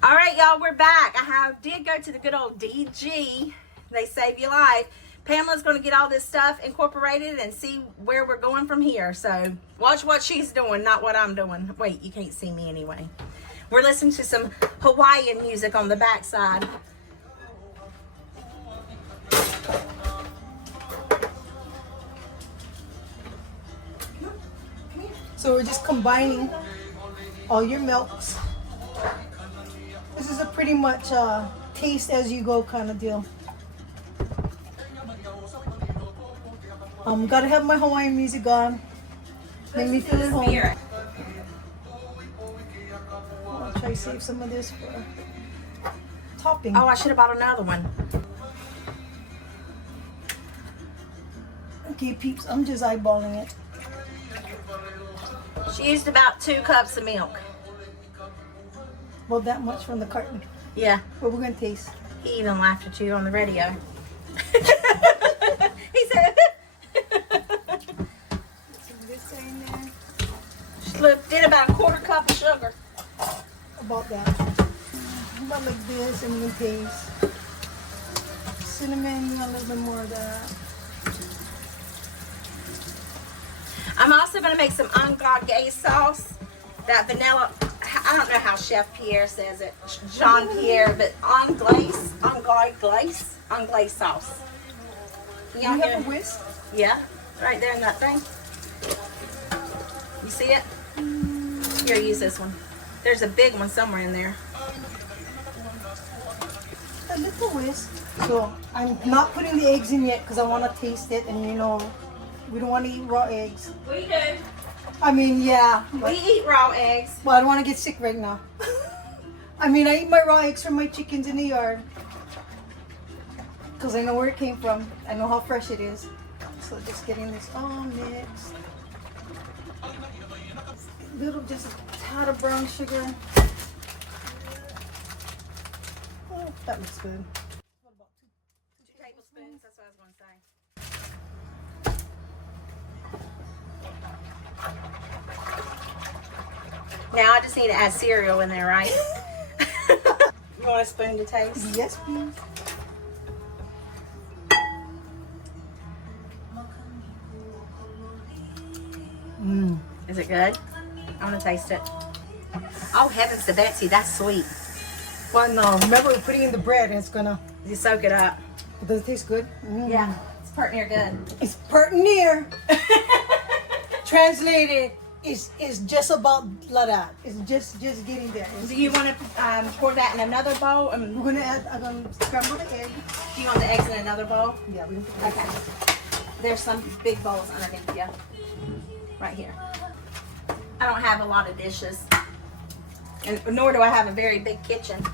All right, y'all, we're back. did go to the good old DG. They save your life. Pamela's going to get all this stuff incorporated and see where we're going from here. So watch what she's doing, not what I'm doing. Wait, you can't see me anyway. We're listening to some Hawaiian music on the backside. So we're just combining all your milks. This is a pretty much taste as you go kind of deal. Gotta have my Hawaiian music on. Make me feel at home. I'll try to save some of this for topping. Oh, I should have bought another one. Okay, peeps, I'm just eyeballing it. She used about 2 cups of milk. Well, that much from the carton. Yeah. But we're gonna taste. He even laughed at you on the radio. He said, This in there. she did about a 1/4 cup of sugar. About that. About like this, and we taste. Cinnamon, a little bit more of that. I'm also going to make some anglaise sauce. That vanilla, I don't know how Chef Pierre says it, Jean Pierre, but anglaise sauce. You have a whisk? Yeah, right there in that thing. You see it? Here, use this one. There's a big one somewhere in there. A little whisk. So I'm not putting the eggs in yet because I want to taste it, and you know, we don't want to eat raw eggs. We do. I mean, yeah. We eat raw eggs. Well, I don't want to get sick right now. I mean, I eat my raw eggs from my chickens in the yard. Because I know where it came from. I know how fresh it is. So just getting this all mixed. Little, just a tad of brown sugar. Oh, that looks good. What about 2 tablespoons, that's what I was going to say. Now I just need to add cereal in there, right? You want a spoon to taste? Yes, please. Is it good? I want to taste it. Oh, heavens to Betsy, that's sweet. Well, no, remember we're putting in the bread and it's gonna... You soak it up. Does it taste good? Yeah, it's part near good. It's part near. Translated is just about like that. It's just getting there. Do you want to pour that in another bowl? We're gonna add. I'm gonna scramble the egg. Do you want the eggs in another bowl? Yeah, we. Okay. There's some big bowls underneath you. Right here. I don't have a lot of dishes, and nor do I have a very big kitchen.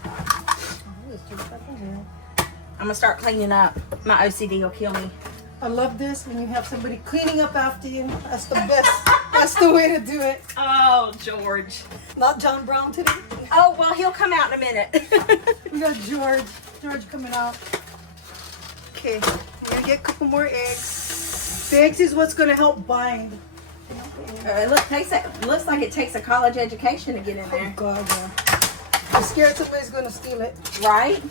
I'm gonna start cleaning up. My OCD will kill me. I love this when you have somebody cleaning up after you. That's the best. That's the way to do it. Oh, George. Not John Brown today. Oh, well, he'll come out in a minute. We got George. George coming out. Okay, I'm gonna get a couple more eggs. The eggs is what's gonna help bind. It looks like it takes a college education to get in Oh there. God, yeah. I'm scared somebody's gonna steal it. Right?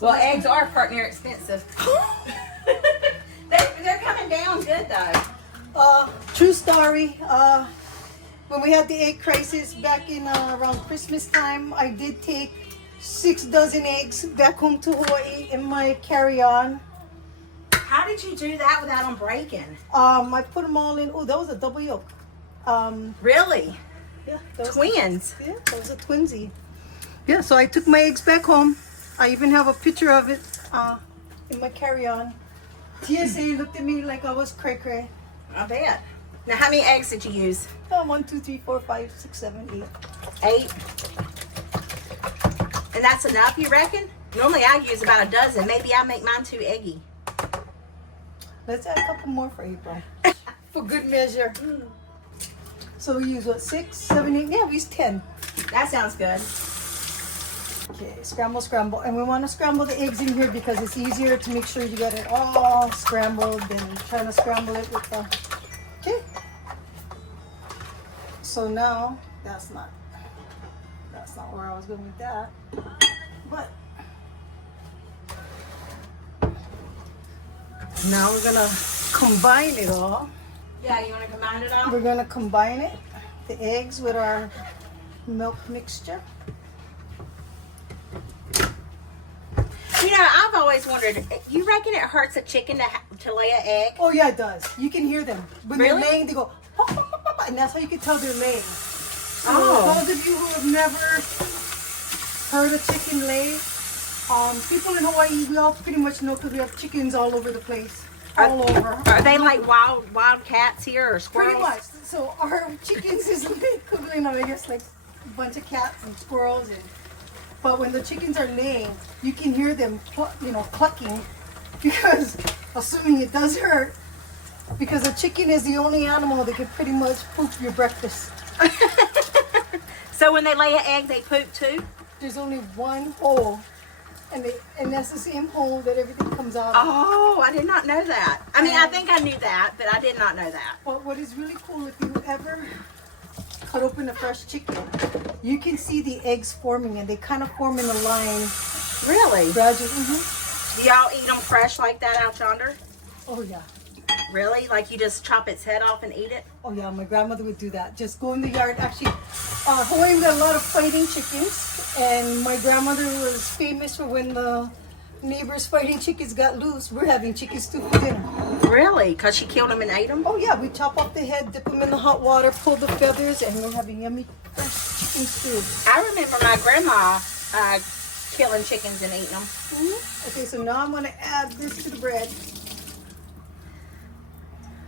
Well, eggs are part near expensive. They're coming down good though. True story. When we had the egg crisis back in around Christmas time, I did take 6 dozen eggs back home to Hawaii in my carry-on. How did you do that without them breaking? I put them all in. Oh, that was a double yolk. Really? Yeah, that was Twins? Yeah, that was a twinsy. Yeah, so I took my eggs back home. I even have a picture of it in my carry-on. TSA looked at me like I was cray-cray. I bet. Now, how many eggs did you use? 1, 2, 3, 4, 5, 6, 7, 8. 8. And that's enough, you reckon? Normally I use about a dozen. Maybe I make mine too eggy. Let's add a couple more for April. For good measure. So we use what, 6, 7, 8? Yeah, we use 10. That sounds good. Okay, scramble, scramble. And we want to scramble the eggs in here because it's easier to make sure you get it all scrambled than trying to scramble it with the... Okay. So now, that's not That's not where I was going with that. But now we're gonna combine it all. Yeah, you want to combine it all? We're gonna combine it, the eggs with our milk mixture. You know, I've always wondered, you reckon it hurts a chicken to lay an egg? Oh yeah, it does. You can hear them. When Really? they're laying, they go, pop, pop, pop, pop, and that's how you can tell they're laying. So Oh. those of you who have never heard a chicken lay, people in Hawaii, we all pretty much know because we have chickens all over the place. All over. Are they like wild cats here or squirrels? Pretty much. So our chickens is the equivalent of, I guess, like a bunch of cats and squirrels. But when the chickens are laying, you can hear them, clucking, because assuming it does hurt, because a chicken is the only animal that can pretty much poop your breakfast. So when they lay an egg, they poop too? There's only one hole, and that's the same hole that everything comes out of. Oh, I did not know that. I mean, I think I knew that, but I did not know that. But what is really cool, if you ever cut open a fresh chicken, you can see the eggs forming, and they kind of form in a line Really? gradually. Do y'all eat them fresh like that out yonder? Oh yeah. Really? Like you just chop its head off and eat it? Oh yeah, my grandmother would do that. Just go in the yard. Actually, Hawaii got a lot of fighting chickens, and my grandmother was famous for when the neighbors' fighting chickens got loose. We're having chicken stew for dinner. Really? Because she killed them and ate them? Oh yeah, we chop off the head, dip them in the hot water, pull the feathers, and we're having yummy fresh chicken stew. I remember my grandma killing chickens and eating them. Okay, so now I'm gonna add this to the bread.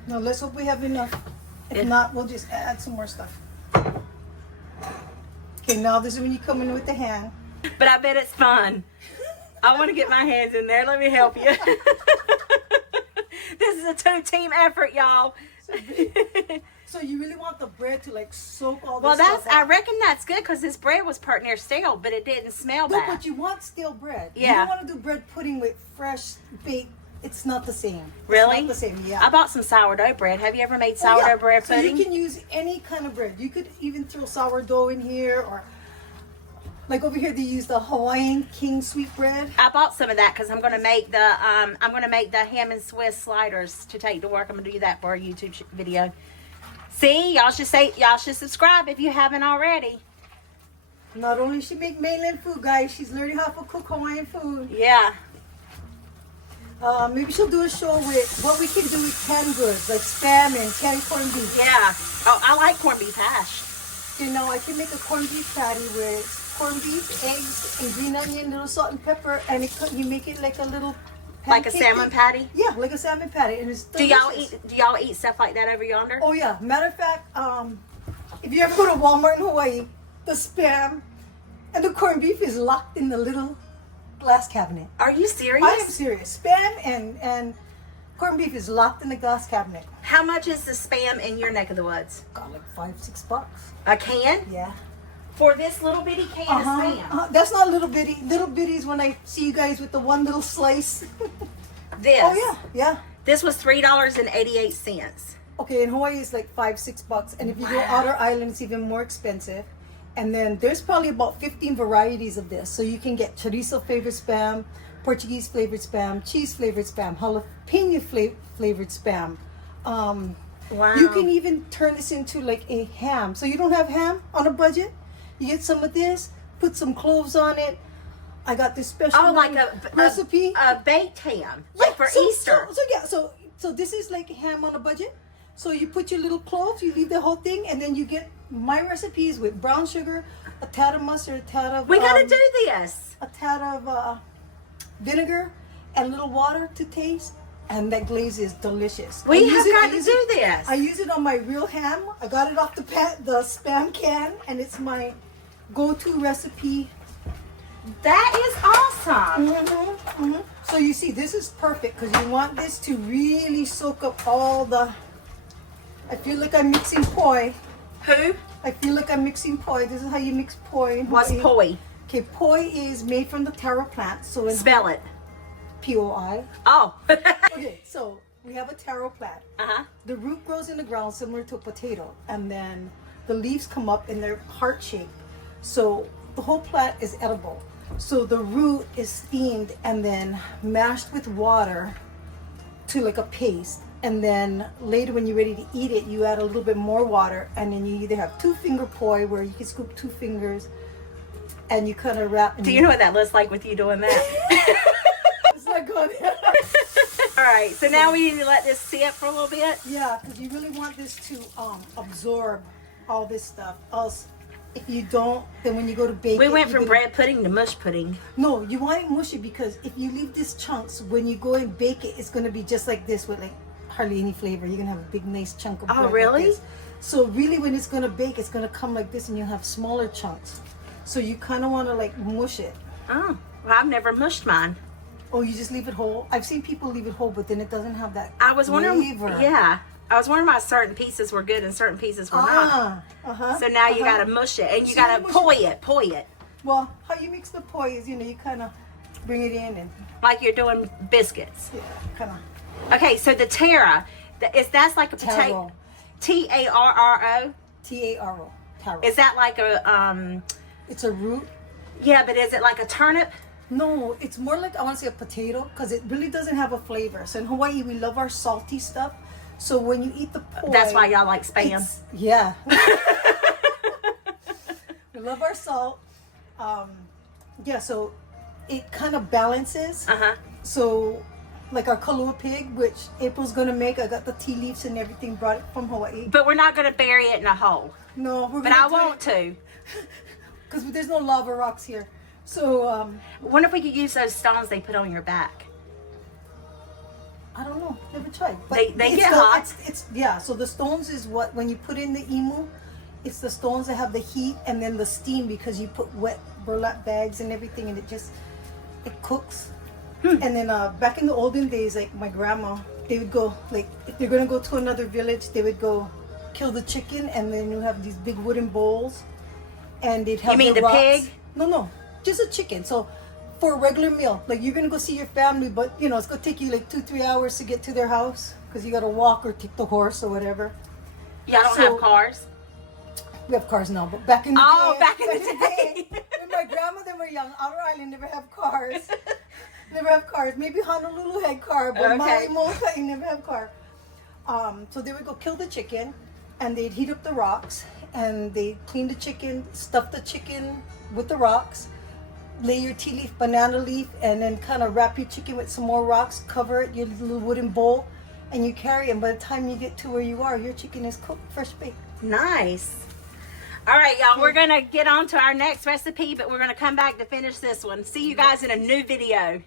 Now let's hope we have enough. If not, we'll just add some more stuff. Okay, now this is when you come in with the hand. But I bet it's fun. I want to get my hands in there. Let me help you. This is a two-team effort, y'all. So you really want the bread to like soak all this Well, stuff I up. reckon that's good because this bread was part near stale, but it didn't smell No, bad. but you want stale bread. You Yeah. don't want to do bread pudding with fresh baked. It's not the same. Really? It's not the same, yeah. I bought some sourdough bread. Have you ever made Oh, sourdough yeah. bread So pudding? you can use any kind of bread. You could even throw sourdough in here, or like over here they use the Hawaiian King sweet bread. I bought some of that because I'm gonna make the ham and Swiss sliders to take to work. I'm gonna do that for a YouTube video. See, y'all should subscribe if you haven't already. Not only she make mainland food, guys, she's learning how to cook Hawaiian food. Yeah. Maybe she'll do a show with what we can do with canned goods, like Spam and canned corned beef. Yeah. Oh, I like corned beef hash. You know, I can make a corned beef patty with corned beef, eggs, and green onion, little salt and pepper, and you make it like a little Like a pancake salmon thing. patty? Yeah, like a salmon patty, and it's Do delicious. y'all eat stuff like that over yonder? Oh yeah. Matter of fact, if you ever go to Walmart in Hawaii, the Spam and the corned beef is locked in the little glass cabinet. Are you serious? I am serious. Spam and corned beef is locked in the glass cabinet. How much is the Spam in your neck of the woods? Got like $5-6. A can? Yeah. For this little bitty can of Spam? That's not little bitty. Little bitties when I see you guys with the one little slice. This. Oh yeah, yeah. This was $3.88. Okay, in Hawaii it's like $5-6, and if you go outer island, it's even more expensive. And then there's probably about 15 varieties of this, so you can get chorizo flavored Spam, Portuguese flavored Spam, cheese flavored Spam, jalapeno flavored Spam. Wow. You can even turn this into like a ham. So you don't have ham on a budget? You get some of this, put some cloves on it. I got this special like recipe. a baked ham, like for Easter. So this is like ham on a budget. So you put your little cloves, you leave the whole thing, and then you get my recipes with brown sugar, a tad of mustard, a tad of We gotta do this. a tad of vinegar, and a little water to taste, and that glaze is delicious. We I have use it- got I to use do it- this. I use it on my real ham. I got it off the Spam can, and it's my go-to recipe. That is awesome. So you see, this is perfect because you want this to really soak up all the. I feel like I'm mixing poi. Who? I feel like I'm mixing poi. This is how you mix poi. in What's Hawaii. poi? Okay, poi is made from the taro plant. So in Spell it. POI. Oh. Okay, so we have a taro plant. Uh-huh. The root grows in the ground similar to a potato, and then the leaves come up and they're heart shaped. So the whole plant is edible. So the root is steamed and then mashed with water to like a paste. And then later when you're ready to eat it, you add a little bit more water, and then you either have 2-finger poi where you can scoop 2 fingers and you kind of wrap. Do you know what that looks like with you doing that? It's not good. All right, so now we need to let this sit for a little bit. Yeah, because you really want this to absorb all this stuff. Else, if you don't, then when you go to bake We it, went you're from gonna- bread pudding to mush pudding. No, you want it mushy because if you leave these chunks, when you go and bake it, it's going to be just like this with like hardly any flavor. You're going to have a big, nice chunk of bread. Oh, like really? this. So really when it's going to bake, it's going to come like this and you'll have smaller chunks. So you kind of want to like mush it. Oh, well, I've never mushed mine. Oh, you just leave it whole? I've seen people leave it whole, but then it doesn't have that I was wondering, flavor. yeah, I was wondering why certain pieces were good and certain pieces were not. Uh-huh. So now you gotta mush it, and you So gotta you mush poi it, Well, how you mix the poi is, you know, you kind of bring it in and, like you're doing biscuits. yeah, kind of. Okay, so the taro, that's like a potato. Taro. Tarro. Taro. Taro. Is that like a It's a root. Yeah, but is it like a turnip? No, it's more like, I want to say a potato, because it really doesn't have a flavor. So in Hawaii, we love our salty stuff. So when you eat the poi, That's why y'all like Spam. Yeah. We love our salt. Yeah, so it kind of balances. Uh-huh. So like our kalua pig, which April's going to make. I got the tea leaves and everything, brought it from Hawaii. But we're not gonna bury it in a hole. No, we're But I want to. because there's no lava rocks here. So Wonder if we could use those stones they put on your back. I don't know. Never tried. But They it's get hot. It's yeah. So the stones is what when you put in the imu, it's the stones that have the heat and then the steam because you put wet burlap bags and everything and it cooks. And then back in the olden days, like my grandma, they would go like if they're gonna go to another village, they would go kill the chicken and then you have these big wooden bowls, and they'd have. You mean the the rocks. pig? No, just a chicken. So. For a regular meal, like you're gonna go see your family, but you know it's gonna take you like 2-3 hours to get to their house because you gotta walk or take the horse or whatever. Y'all don't So- have cars? We have cars now, but back in the Oh, day, back in the day. when my grandmother were young, Outer Island never have cars. Never have cars. Maybe Honolulu had car, but Okay. Maui never have car. So they would go kill the chicken, and they'd heat up the rocks, and they clean the chicken, stuff the chicken with the rocks. Lay your tea leaf, banana leaf, and then kind of wrap your chicken with some more rocks, cover it, your little wooden bowl, and you carry it. And by the time you get to where you are, your chicken is cooked, fresh baked. Nice. All right, y'all, we're going to get on to our next recipe, but we're going to come back to finish this one. See you guys in a new video.